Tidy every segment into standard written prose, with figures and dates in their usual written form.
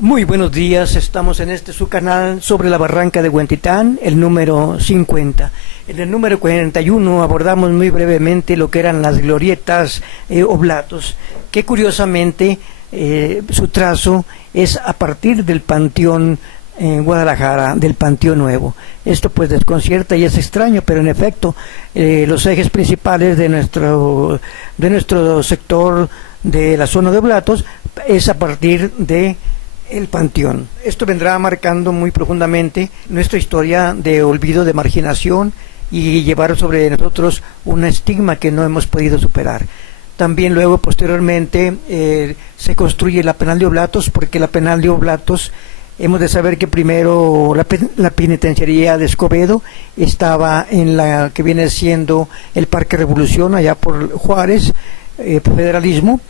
Muy buenos días, estamos en su canal sobre la barranca de Huentitán, el número 50. En el número 41 abordamos muy brevemente lo que eran las glorietas oblatos, que curiosamente su trazo es a partir del Panteón en Guadalajara, del Panteón Nuevo. Esto pues desconcierta y es extraño, pero en efecto los ejes principales de nuestro sector de la zona de Oblatos es a partir de el Panteón. Esto vendrá marcando muy profundamente nuestra historia de olvido, de marginación, y llevar sobre nosotros un estigma que no hemos podido superar. También luego, posteriormente, se construye la penal de Oblatos, porque la penal de Oblatos, hemos de saber que primero la penitenciaría de Escobedo estaba en la que viene siendo el Parque Revolución, allá por Juárez, federalismo,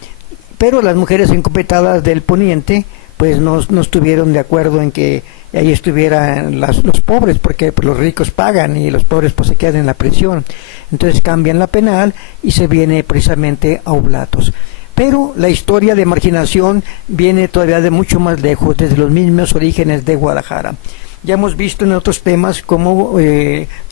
pero las mujeres encopetadas del poniente pues no estuvieron de acuerdo en que ahí estuvieran los pobres, porque pues, los ricos pagan y los pobres pues se quedan en la prisión. Entonces cambian la penal y se viene precisamente a Oblatos. Pero la historia de marginación viene todavía de mucho más lejos, desde los mismos orígenes de Guadalajara. Ya hemos visto en otros temas cómo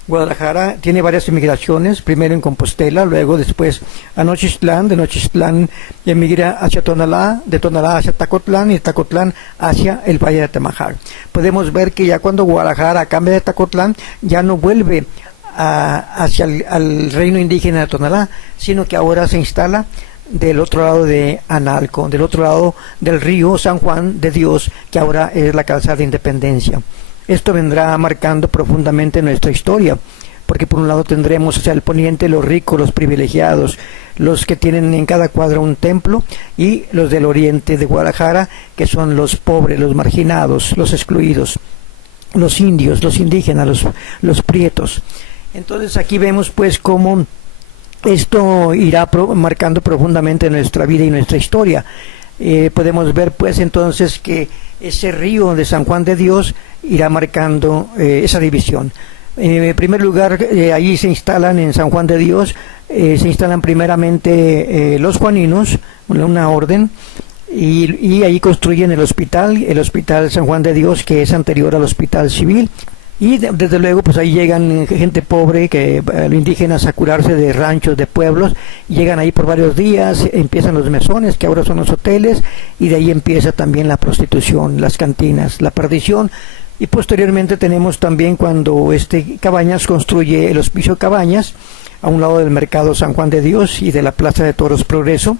Guadalajara tiene varias emigraciones, primero en Compostela, luego después a Nochistlán, de Nochistlán emigra hacia Tonalá, de Tonalá hacia Tacotlán y de Tacotlán hacia el Valle de Atemajac. Podemos ver que ya cuando Guadalajara cambia de Tacotlán, ya no vuelve hacia al reino indígena de Tonalá, sino que ahora se instala del otro lado de Analco, del otro lado del río San Juan de Dios, que ahora es la calzada de Independencia. Esto vendrá marcando profundamente nuestra historia, porque por un lado tendremos hacia el poniente los ricos, los privilegiados, los que tienen en cada cuadra un templo, y los del oriente de Guadalajara, que son los pobres, los marginados, los excluidos, los indios, los indígenas, los prietos. Entonces aquí vemos pues cómo esto irá marcando profundamente nuestra vida y nuestra historia. Podemos ver pues entonces que ese río de San Juan de Dios irá marcando esa división. En primer lugar, allí se instalan en San Juan de Dios, se instalan primeramente los juaninos, una orden, y ahí construyen el hospital San Juan de Dios, que es anterior al hospital civil. Y desde luego pues ahí llegan gente pobre, los indígenas, a curarse de ranchos, de pueblos, llegan ahí por varios días, empiezan los mesones, que ahora son los hoteles, y de ahí empieza también la prostitución, las cantinas, la perdición. Y posteriormente tenemos también cuando Cabañas construye el Hospicio Cabañas, a un lado del mercado San Juan de Dios y de la Plaza de Toros Progreso.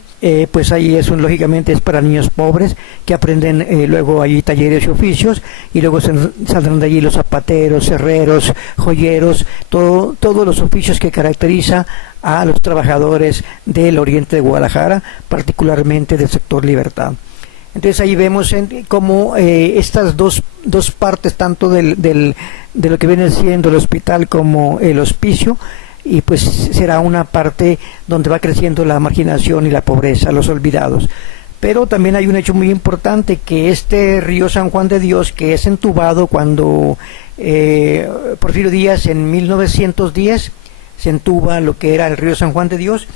Pues ahí lógicamente es para niños pobres que aprenden luego allí talleres y oficios, y luego saldrán de allí los zapateros, herreros, joyeros, todos los oficios que caracteriza a los trabajadores del oriente de Guadalajara, particularmente del sector Libertad. Entonces ahí vemos cómo estas dos partes, tanto de lo que viene siendo el hospital como el hospicio, y pues será una parte donde va creciendo la marginación y la pobreza, los olvidados. Pero también hay un hecho muy importante, que este río San Juan de Dios, que es entubado cuando Porfirio Díaz en 1910 se entuba lo que era el río San Juan de Dios.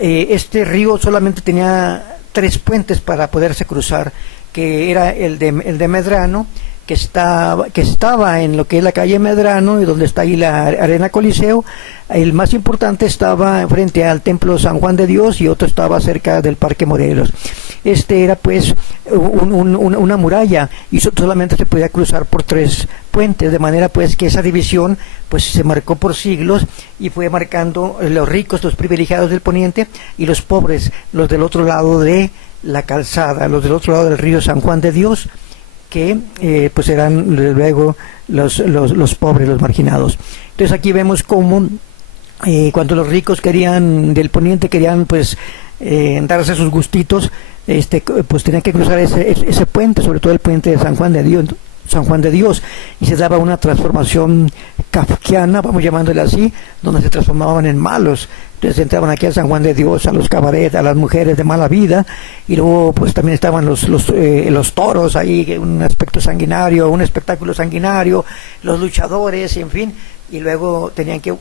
Este río solamente tenía 3 puentes para poderse cruzar, que era el de Medrano, que estaba en lo que es la calle Medrano, y donde está ahí la Arena Coliseo. El más importante estaba frente al Templo San Juan de Dios, y otro estaba cerca del Parque Morelos. Era pues una muralla, y solamente se podía cruzar por 3 puentes, de manera pues que esa división pues se marcó por siglos, y fue marcando los ricos, los privilegiados del poniente, y los pobres, los del otro lado de la calzada, los del otro lado del río San Juan de Dios, que pues eran luego los pobres, los marginados. Entonces aquí vemos cómo cuando los ricos del poniente querían pues darse sus gustitos, pues tenían que cruzar ese puente, sobre todo el puente de San Juan de Dios, y se daba una transformación kafkiana, vamos llamándole así, donde se transformaban en malos. Entonces entraban aquí a San Juan de Dios, a los cabarets, a las mujeres de mala vida, y luego pues también estaban los toros ahí, un aspecto sanguinario, un espectáculo sanguinario, los luchadores, en fin, y luego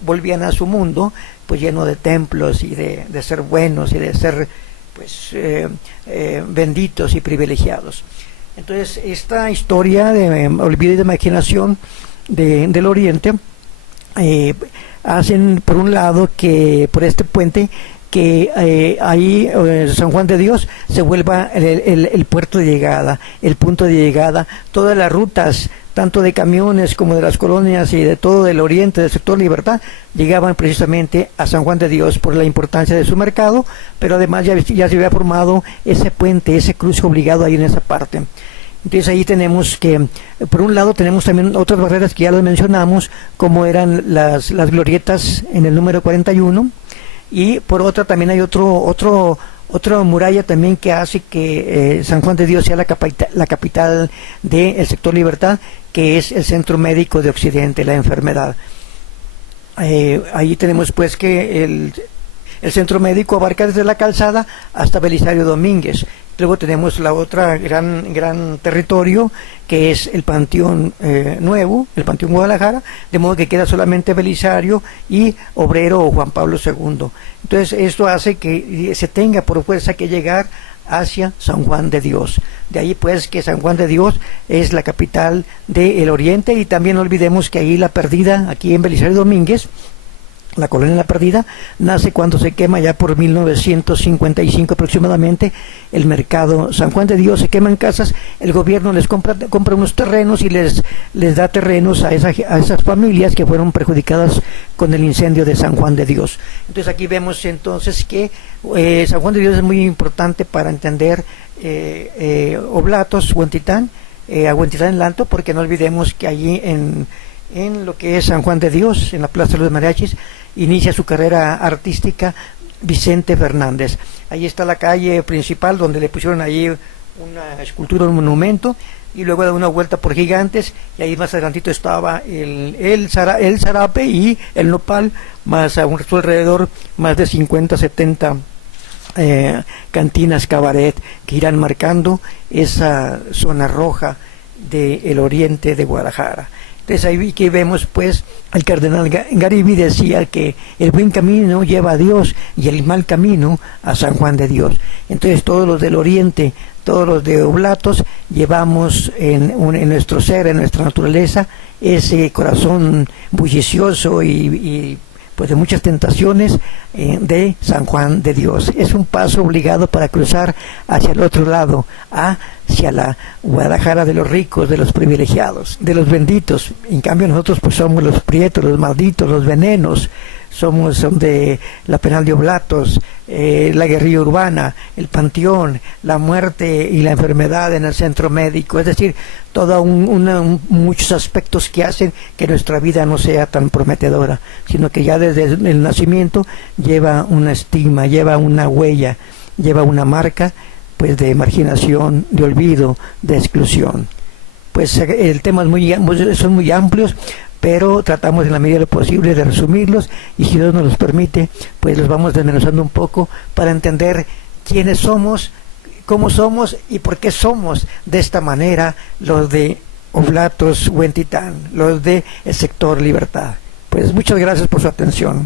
volvían a su mundo pues lleno de templos y de ser buenos y de ser pues benditos y privilegiados. Entonces, esta historia de olvido y de imaginación del Oriente hacen, por un lado, que por este puente, que ahí San Juan de Dios se vuelva el puerto de llegada, el punto de llegada. Todas las rutas, tanto de camiones como de las colonias y de todo el oriente del sector Libertad, llegaban precisamente a San Juan de Dios por la importancia de su mercado, pero además ya se había formado ese puente, ese cruce obligado ahí en esa parte. Entonces ahí tenemos que, por un lado tenemos también otras barreras que ya las mencionamos, como eran las glorietas en el número 41, y por otra también hay otra muralla también que hace que San Juan de Dios sea la capital del sector Libertad, que es el Centro Médico de Occidente, la enfermedad. Ahí tenemos pues que el centro médico abarca desde la calzada hasta Belisario Domínguez. Luego tenemos la otra gran territorio, que es el Panteón Nuevo, el Panteón Guadalajara, de modo que queda solamente Belisario y Obrero o Juan Pablo II. Entonces esto hace que se tenga por fuerza que llegar hacia San Juan de Dios. De ahí pues que San Juan de Dios es la capital del Oriente, y también no olvidemos que ahí La Perdida, aquí en Belisario Domínguez, la colonia La Perdida, nace cuando se quema ya por 1955 aproximadamente el mercado San Juan de Dios. Se queman casas, el gobierno les compra unos terrenos y les da terrenos a esas familias que fueron perjudicadas con el incendio de San Juan de Dios. Entonces aquí vemos entonces que San Juan de Dios es muy importante para entender Oblatos, Huentitán, a Huentitán en Alto, porque no olvidemos que allí en lo que es San Juan de Dios, en la Plaza de los Mariachis, inicia su carrera artística Vicente Fernández. Ahí está la calle principal donde le pusieron ahí una escultura, un monumento, y luego da una vuelta por Gigantes, y ahí más adelantito estaba el Zarape y el Nopal, más a su alrededor más de 50, 70 cantinas, cabaret, que irán marcando esa zona roja del oriente de Guadalajara. Entonces ahí que vemos pues el cardenal Garibi decía que el buen camino lleva a Dios y el mal camino a San Juan de Dios. Entonces todos los del oriente, todos los de Oblatos, llevamos en nuestro ser, en nuestra naturaleza, ese corazón bullicioso y pues de muchas tentaciones de San Juan de Dios. Es un paso obligado para cruzar hacia el otro lado, hacia la Guadalajara de los ricos, de los privilegiados, de los benditos. En cambio nosotros pues somos los prietos, los malditos, los venenos. Son de la Penal de Oblatos, la guerrilla urbana, el panteón, la muerte y la enfermedad en el centro médico, es decir, todos muchos aspectos que hacen que nuestra vida no sea tan prometedora, sino que ya desde el nacimiento lleva una estigma, lleva una huella, lleva una marca pues de marginación, de olvido, de exclusión. Pues el tema son muy amplios, pero tratamos en la medida de lo posible de resumirlos, y si Dios nos los permite, pues los vamos desmenuzando un poco para entender quiénes somos, cómo somos y por qué somos de esta manera los de Oblatos, Huentitán, los de el sector Libertad. Pues muchas gracias por su atención.